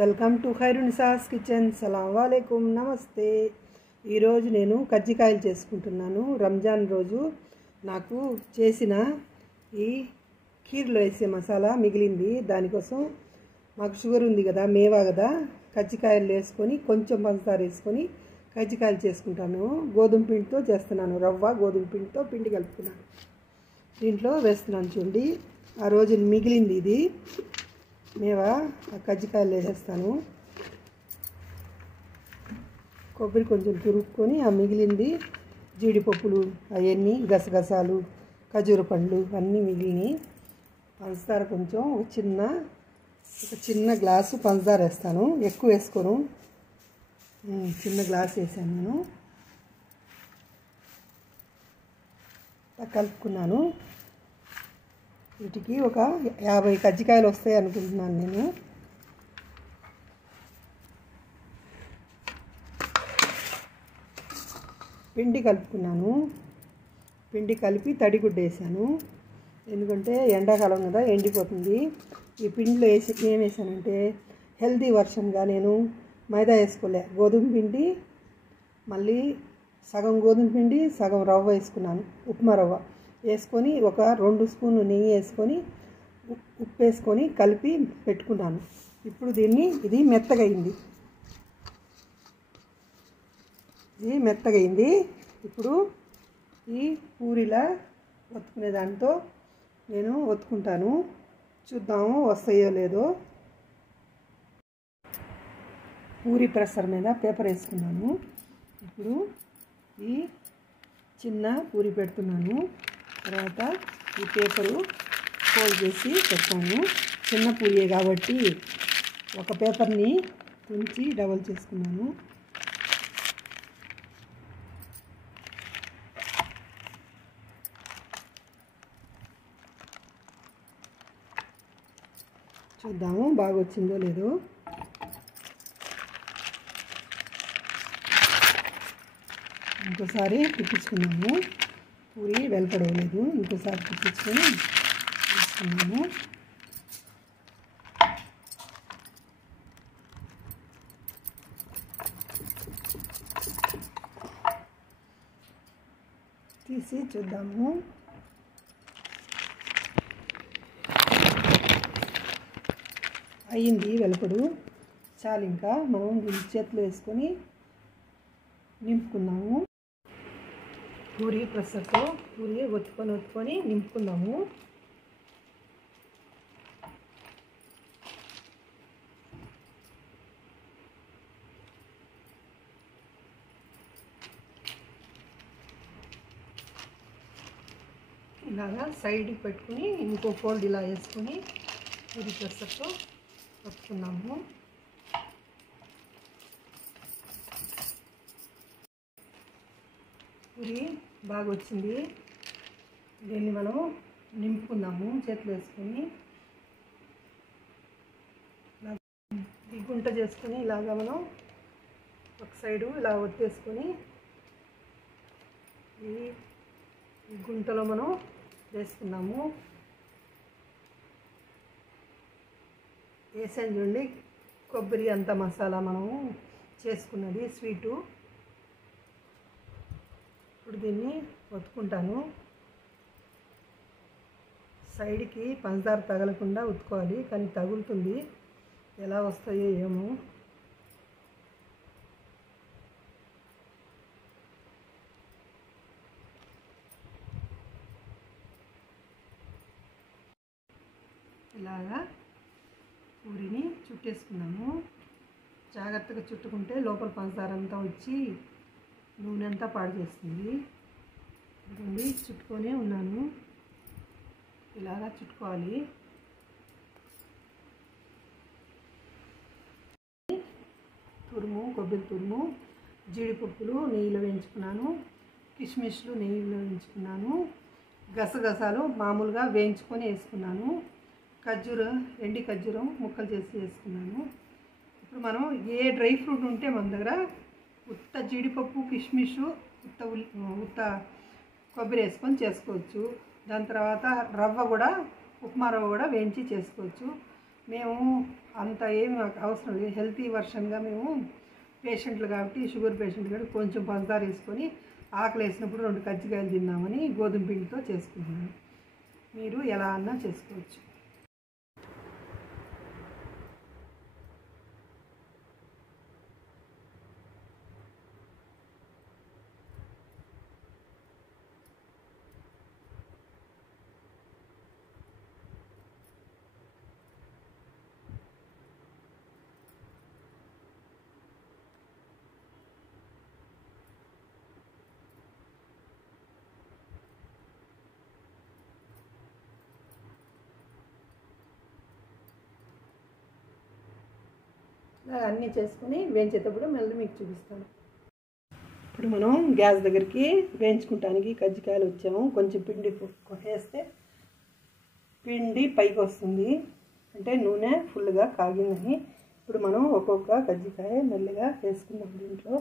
Welcome to Khairunisa's kitchen. సలాం వాలేకుమ్, నమస్తే. ఈరోజు నేను కజ్జికాయలు చేసుకుంటున్నాను. రంజాన్ రోజు నాకు చేసిన ఈ ఖీర్లో వేసే మసాలా మిగిలింది. దానికోసం మాకు షుగర్ ఉంది కదా, మేవా కదా, కజ్జికాయలు వేసుకొని కొంచెం పంచదార వేసుకొని కజ్జికాయలు చేసుకుంటాను. గోధుమ పిండితో చేస్తున్నాను. రవ్వ గోధుమ పిండితో పిండి కలుపుతున్నాను. దీంట్లో వేస్తున్నాను చూడండి. ఆ రోజు మిగిలింది ఇది మేవా. కజ్జికాయలు వేసేస్తాను. కొబ్బరి కొంచెం తురుక్కొని ఆ మిగిలింది జీడిపప్పులు అవన్నీ, గసగసాలు, ఖర్జూర పండ్లు అన్నీ మిగిలినవి. పంచదార కొంచెం ఒక చిన్న గ్లాసు పంచదార వేస్తాను. ఎక్కువ వేసుకోను. చిన్న గ్లాస్ వేసాను నేను. కలుపుకున్నాను. వీటికి ఒక 50 కజ్జికాయలు వస్తాయి అనుకుంటున్నాను నేను. పిండి కలుపుకున్నాను. పిండి కలిపి తడిగుడ్డ వేసాను. ఎందుకంటే ఎండాకాలం కదా, ఎండిపోతుంది. ఈ పిండిలో ఏం వేసానంటే హెల్తీ వర్షన్గా నేను మైదా వేసుకోలే. గోధుమ పిండి, మళ్ళీ సగం గోధుమ పిండి సగం రవ్వ వేసుకున్నాను. ఉప్మా రవ్వ వేసుకొని ఒక 2 స్పూన్లు నెయ్యి వేసుకొని ఉప్పు వేసుకొని కలిపి పెట్టుకున్నాను. ఇప్పుడు ఇది మెత్తగైంది. ఇప్పుడు ఈ పూరిలా ఒత్తుకునే దాంతో నేను ఒత్తుకుంటాను. చూద్దాము వస్తాయో లేదో. పూరి ప్రెషర్ మీద పేపర్ వేసుకున్నాను. ఇప్పుడు ఈ చిన్న పూరి పెడుతున్నాను. తర్వాత ఈ పేపరు ఫోల్డ్ చేసి పెట్టాను. చిన్న పూరియే కాబట్టి ఒక పేపర్ని తుంచి డబల్ చేసుకున్నాను. చూద్దాము బాగా వచ్చిందో లేదో. ఇంకోసారి తిప్పించుకున్నాము. పూరి వెలపడలేదు. ఇంకోసారి తిప్పించుకొని తీసుకున్నాము. తీసి చూద్దాము. అయ్యింది వెలపడు. చాలు, ఇంకా మనం చేతిలో వేసుకొని నింపుకున్నాము. పూరి ప్రెషర్తో పూరి ఒత్తుకొని నింపుకున్నాము. ఇలాగా సైడ్కి పెట్టుకుని ఇంకో ఫోల్డ్ ఇలా వేసుకొని పూరి ప్రెషర్తో ఒత్తుకున్నాము. పూరి బాగా వచ్చింది. దీన్ని మనం నింపుకుందాము చేతిలో వేసుకొని. ఈ గుంట చేసుకొని ఇలాగా మనం ఒక సైడు ఇలా ఒత్తేసుకొని ఈ గుంటలో మనం వేసుకున్నాము. వేసాను చూడండి. కొబ్బరి అంత మసాలా మనము చేసుకున్నది స్వీటు. ఇప్పుడు దీన్ని ఒత్తుకుంటాను. సైడ్కి పంచదార తగలకుండా ఉత్తుకోవాలి, కానీ తగులుతుంది. ఎలా వస్తాయో ఏమో. ఇలాగా పూరిని చుట్టేసుకున్నాము. జాగ్రత్తగా చుట్టుకుంటే లోపల పంచదార అంతా వచ్చి నూనె అంతా పాడు చేస్తుంది. ఇదిగోండి, చుట్టుకొనే ఉన్నాను. ఇలాగా చుట్టుకోవాలి. కొబ్బరి తురుము, జీడిపప్పులు నెయ్యిలో వేయించుకున్నాను. కిస్మిస్లు నెయ్యిలో వేయించుకున్నాను. గసగసాలు మామూలుగా వేయించుకొని వేసుకున్నాను. ఎండి ఖర్జూరం ముక్కలు చేసి వేసుకున్నాను. ఇప్పుడు మనం ఏ డ్రై ఫ్రూట్ ఉంటే మన దగ్గర ఉత్త జీడిపప్పు, కిస్మిస్, ఉత్త కొబ్బరి వేసుకొని చేసుకోవచ్చు. దాని తర్వాత రవ్వ కూడా, ఉప్మా రవ్వ కూడా వేయించి చేసుకోవచ్చు. మేము అంత ఏమి నాకు అవసరం లేదు, హెల్తీ వర్షన్గా మేము పేషెంట్లు కాబట్టి, షుగర్ పేషెంట్లు కాబట్టి కొంచెం పంచదార వేసుకొని ఆకలి వేసినప్పుడు 2 కజ్జికాయలు తిన్నామని గోధుమ పిండితో చేసుకుంటున్నాను. మీరు ఎలా అన్నా చేసుకోవచ్చు. అన్నీ చేసుకొని వేయించేటప్పుడు మళ్ళీ మీకు చూపిస్తాను. ఇప్పుడు మనం గ్యాస్ దగ్గరికి వేయించుకుంటానికి కజ్జికాయలు వచ్చాము. కొంచెం పిండి వేస్తే పిండి పైకి వస్తుంది, అంటే నూనె ఫుల్గా కాగిందని. ఇప్పుడు మనం ఒక్కొక్క కజ్జికాయ మెల్లగా వేసుకుందాం దీంట్లో.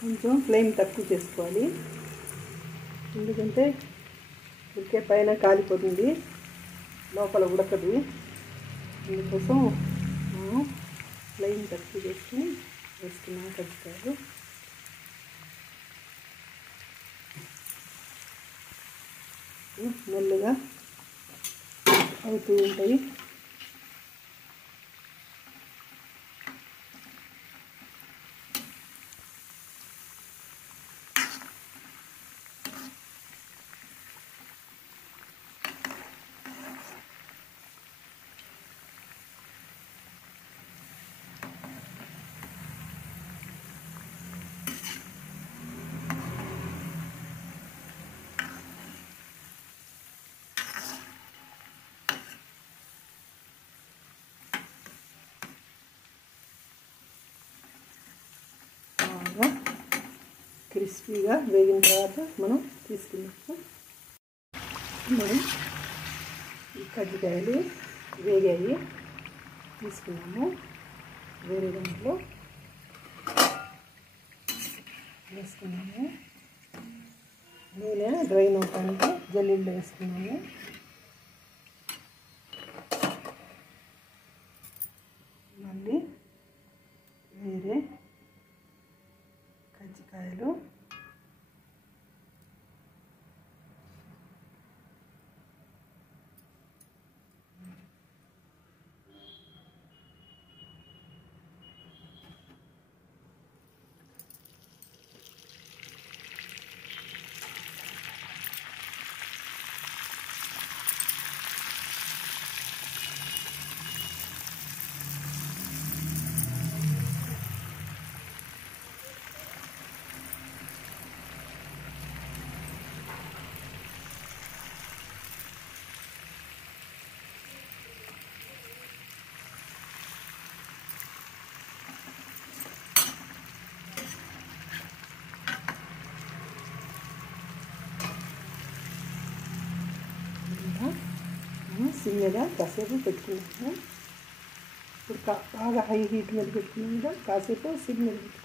కొంచెం ఫ్లేమ్ తక్కువ చేసుకోవాలి, ఎందుకంటే ఉడికే పైన కాలిపోతుంది, లోపల ఉడకదు. అందుకోసం ఫ్లేమ్ తక్కువ చేసుకుని వేసుకున్నాం కజ్జికాయలు. మెల్లగా అవుతూ ఉంటాయి. క్రిస్పీగా వేగిన తర్వాత మనం తీసుకున్నాము. మనం ఈ కజ్జికాయలు వేగాయి తీసుకున్నాము, వేరే దాంట్లో వేసుకున్నాము. నూనె డ్రైన్ అవటానికి జల్లీల్లో వేసుకున్నాము. మళ్ళీ వేరే కజ్జికాయలు సిమ్గా కాసేపు పెట్టుకున్నాము. ఇప్పుడు బాగా హై హీట్ మీద పెట్టుకున్నాం కదా, కాసేపు సిమ్ మీద పెట్టుకున్నాం.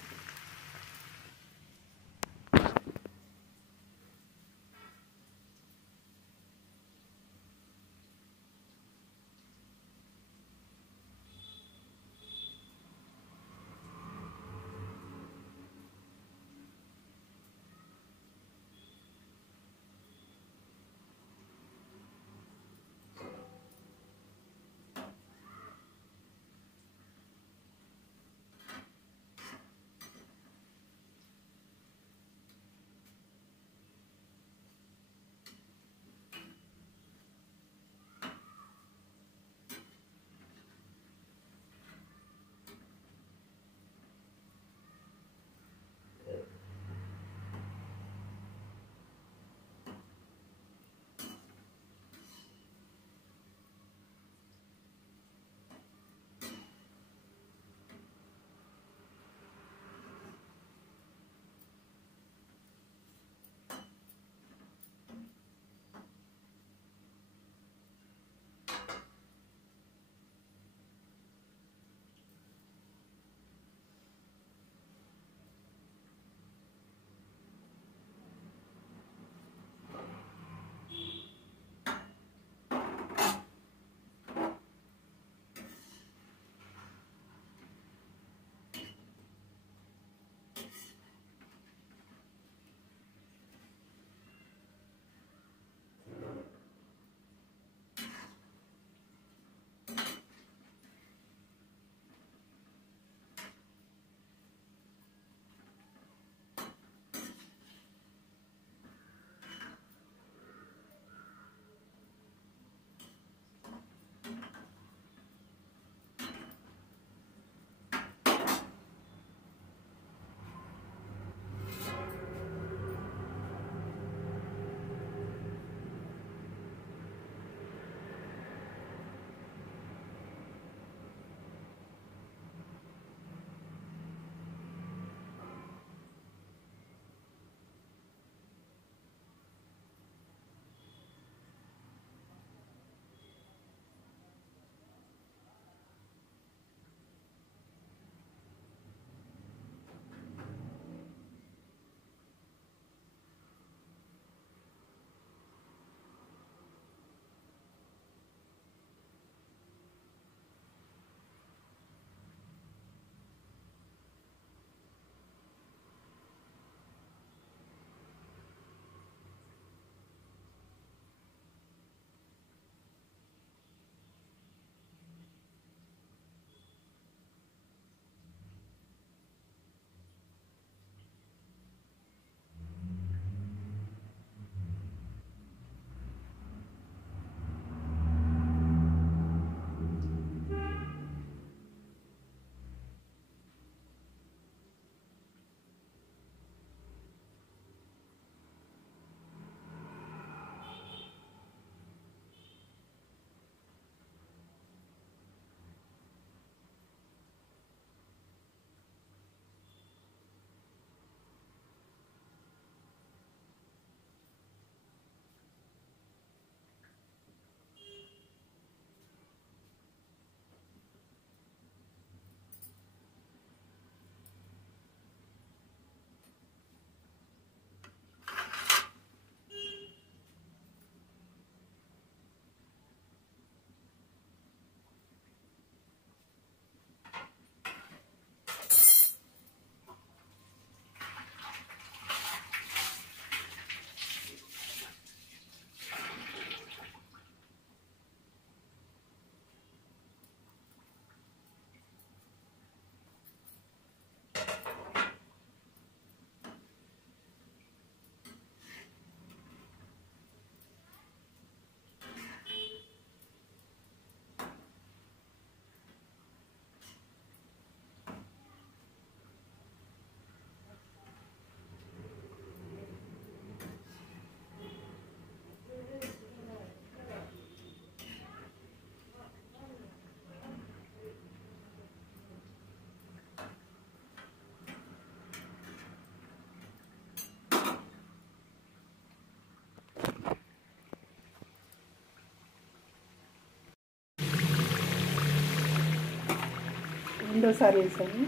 రెండోసారి వేసాను.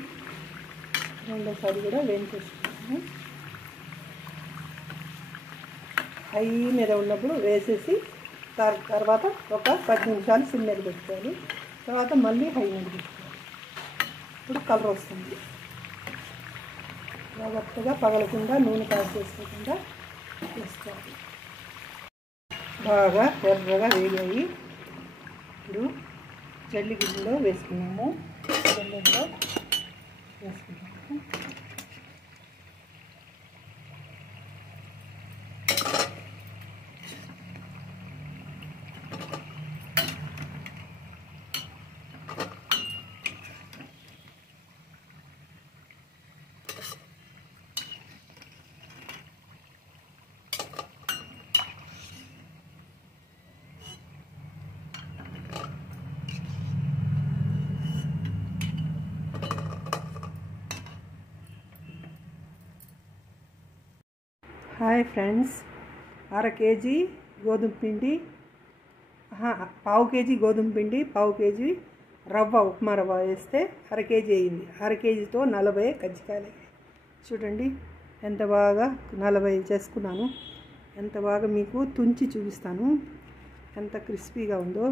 రెండోసారి కూడా వేయించేసుకున్నాను. హై మీద ఉన్నప్పుడు వేసేసి తర్వాత ఒక 10 నిమిషాలు సిమ్ మీద పెట్టుకోవాలి. తర్వాత మళ్ళీ హై మీద పెట్టుకోవాలి. ఇప్పుడు కలర్ వస్తుంది. జాగ్రత్తగా పగలకుండా నూనె కాసేసుకోకుండా వేసుకోవాలి. బాగా ఎర్రగా వేగాయి. ఇప్పుడు జల్లి గిన్నెలో వేసుకున్నాము. జల్లిలో వేసుకున్నాము. హాయ్ ఫ్రెండ్స్, అర కేజీ గోధుమ పిండి, పావు కేజీ గోధుమ పిండి, పావు కేజీ రవ్వ, ఉప్మా రవ్వ వేస్తే అర కేజీ అయింది. అర కేజీతో 40 కజ్జికాయలు అయ్యాయి. చూడండి ఎంత బాగా 40 చేసుకున్నాను. ఎంత బాగా మీకు తుంచి చూపిస్తాను ఎంత క్రిస్పీగా ఉందో.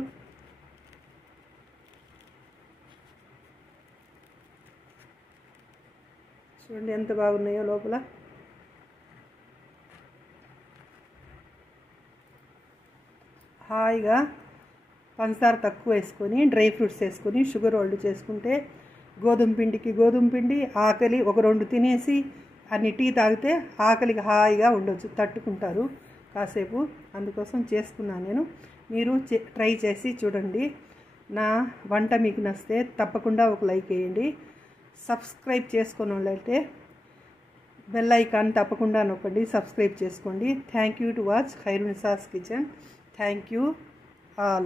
చూడండి ఎంత బాగున్నాయో లోపల. హాయిగా పంచదార తక్కువ వేసుకొని డ్రై ఫ్రూట్స్ వేసుకొని షుగర్ రోల్డ్ చేసుకుంటే గోధుమ పిండికి గోధుమ పిండి, ఆకలి ఒక 2 తినేసి అన్ని టీ తాగితే ఆకలికి హాయిగా ఉండొచ్చు, తట్టుకుంటారు కాసేపు. అందుకోసం చేసుకున్నాను నేను. మీరు ట్రై చేసి చూడండి. నా వంట మీకు నచ్చితే తప్పకుండా ఒక లైక్ వేయండి. సబ్స్క్రైబ్ చేసుకున్న వాళ్ళైతే బెల్ ఐకాన్ తప్పకుండా నొక్కండి, సబ్స్క్రైబ్ చేసుకోండి. Thank you to watch Khairunisa's kitchen. Thank you all.